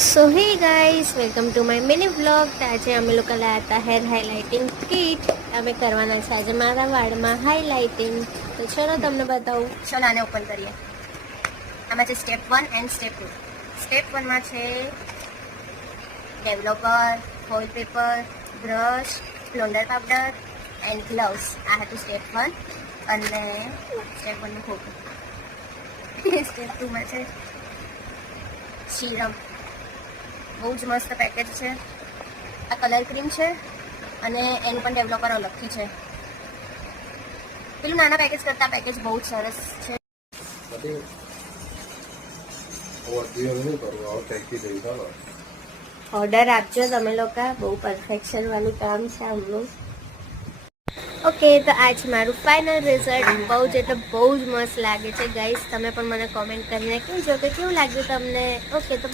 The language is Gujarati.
સો હે guys, welcome to my mini vlog. તો આજે અમે લોકો લાયા હતા હેર હાઇલાઇટિંગ કિટ. અમે કરવાના છે આજે મારા વાળમાં હાઇલાઇટિંગ. તો ચલો તમને બતાવું. ચલો આને ઓપન કરીએ. આમાં છે સ્ટેપ 1 એન્ડ સ્ટેપ 2. સ્ટેપ 1 માં છે developer, foil paper, brush, blonder powder and gloves. આ હતું સ્ટેપ 1 અને સ્ટેપ 1 નું ખોટું. સ્ટેપ 2 માં છે સીરમ. બહુ જ મસ્ત પેકેજ છે. આ કલર ક્રીમ છે અને એનું પણ ડેવલપર અલગથી છે. પેલું નાના પેકેજ કરતાં પેકેજ બહુ જ સરસ છે. ઓર્ડર આપજો તમે લોકો. બહુ પરફેક્શન વાળું કામ છે આમનું. ઓકે, તો આ છે મારું ફાઇનલ રિઝલ્ટ. બહુ જ એટલે બહુ જ મસ્ત લાગે છે ગાઈસ. તમે પણ મને કોમેન્ટ કરીને કહેજો કે કેવું લાગ્યું તમને. ઓકે, તો